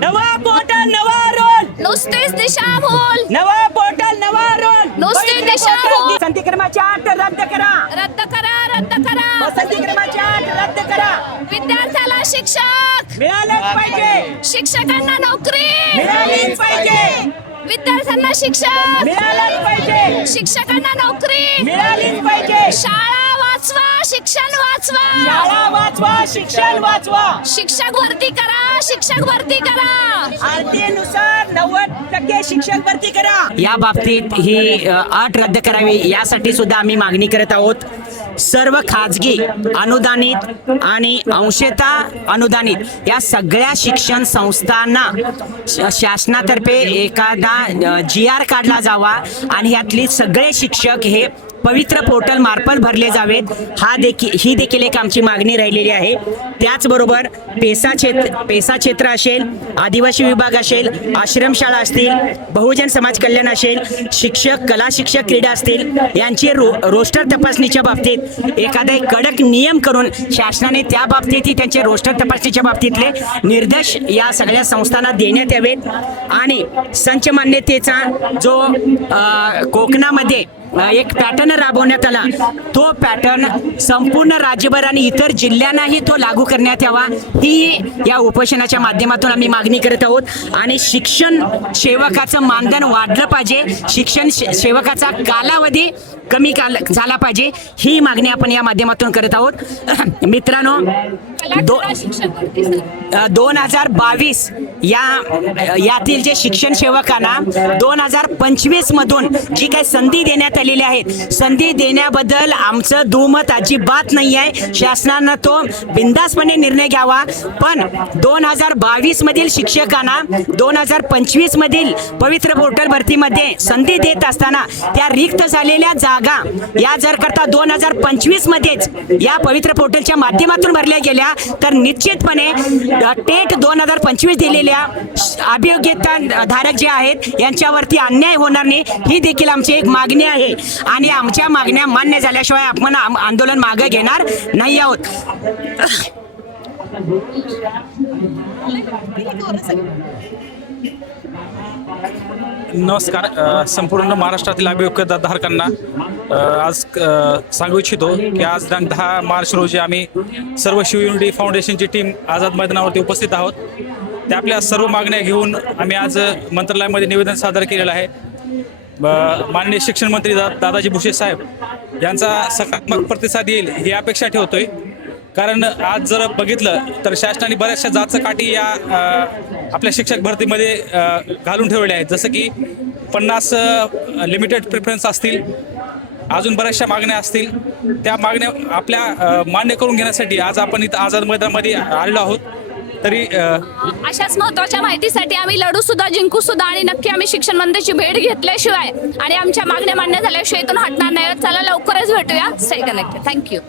नवा पोर्टल नवा रोल, नुसतीच दिशाभूल, नवा पोर्टल नवा रोल, नुसती दिशाभूल. पसंती क्रमांक 8 रद्द करा, रद्द करा, रद्द करा. पसंती क्रमांक 8 रद्द करा. विद्यार्थ्याला शिक्षक, मिळालंच पाहिजे, शिक्षकांना नोकरी, मिळालीच पाहिजे, विद्यार्थ्यांना शिक्षक, मिळालंच पाहिजे, शिक्षकांना नोकरी, मिळालीच पाहिजे. शाळा वाचवा, शिक्षण वाचवा, शाळा वाचवा, शिक्षण वाचवा. शिक्षक भरती करा, शिक्षक भरती करा. आरटीनुसार 90% शिक्षक भरती करा. या बाबतीत ही अट रद्द करावी यासाठी सुद्धा आम्ही मागणी करत आहोत. सर्व खाजगी अनुदानित आणि अंशतः अनुदानित या सगळ्या शिक्षण संस्थांना शासनातर्फे एखादा GR काढला जावा आणि यातले सगळे शिक्षक हे पवित्र पोर्टल मार्फत भरले जावेत. ही देखील एक आमची मागणी राहिलेली आहे. त्याचबरोबर पेसा क्षेत्र असेल, आदिवासी विभाग असेल, आश्रमशाळा असतील, बहुजन समाज कल्याण असेल, शिक्षक कला शिक्षक क्रीडा असतील, यांची रोस्टर तपासणीच्या बाबतीत एखादा एक कडक नियम करून शासनाने त्या बाबतीत त्यांचे रोस्टर तपासणीच्या बाबतीतले निर्देश या सगळ्या संस्थांना देण्यात यावेत. आणि संच मान्यतेचा जो कोकणामध्ये एक पॅटर्न राबवण्यात आला, तो पॅटर्न संपूर्ण राज्यभर आणि इतर जिल्ह्यांनाही तो लागू करण्यात यावा, ही या उपोषणाच्या माध्यमातून आम्ही मागणी करत आहोत. आणि शिक्षण सेवकाचं मानधन वाढलं पाहिजे, शिक्षण सेवकाचा कालावधी कमी झाला पाहिजे, ही मागणी आपण या माध्यमातून करत आहोत. मित्रांनो, 2022 यातील जे शिक्षण सेवकांना 2025 मधून जी काही संधी देण्यात आलेली आहेत, संधी देण्याबद्दल आमचं दुमत अजिबात नाही आहे. शासनानं तो बिनधास्तपणे निर्णय घ्यावा. पण 2022 मधील शिक्षकांना 2025 मधील पवित्र पोर्टल भरतीमध्ये संधी देत असताना त्या रिक्त झालेल्या जागा या जर करता 2025 मध्येच या पवित्र पोर्टलच्या माध्यमातून भरल्या गेल्या तर निश्चितपणे टेट 2025 दिलेल्या अभियोग्यता धारक जे आहेत यांच्यावरती अन्याय होणार नाही, ही देखील आमची एक मागणी आहे. आणि आमच्या मागण्या मान्य झाल्याशिवाय आपण आंदोलन मागे घेणार नाही आहोत. नमस्कार. संपूर्ण महाराष्ट्रातील अभियोग्यता धारकांना आज सांगू इच्छितो की आज दिनांक 10 मार्च रोजी आम्ही सर्व शिव युनिटी फाउंडेशनची टीम आझाद मैदानावरती उपस्थित आहोत. त्या आपल्या सर्व मागण्या घेऊन आम्ही आज मंत्रालयामध्ये निवेदन सादर केलेलं आहे. माननीय शिक्षण मंत्री दादाजी भुसे साहेब यांचा सकारात्मक प्रतिसाद येईल ही अपेक्षा ठेवतोय. कारण आज जर बघितलं तर शासनाने बऱ्याचशा जातचं काठी या आपल्या शिक्षक भरतीमध्ये घालून ठेवले आहेत. जसं की 50 लिमिटेड प्रेफरन्स असतील, अजून बऱ्याचशा मागण्या असतील. त्या मागण्या आपल्या मान्य करून घेण्यासाठी आज आपण इथं आझाद मैदानामध्ये आलेलो आहोत. तरी अशाच महत्त्वाच्या माहितीसाठी आम्ही लढू सुद्धा, जिंकू सुद्धा आणि नक्की आम्ही शिक्षण मंत्र्याची भेट घेतल्याशिवाय आणि आमच्या मागण्या मान्य झाल्याशिवाय इथून हटणार नाही. चला लवकरच भेटूया. Stay connected. थँक्यू.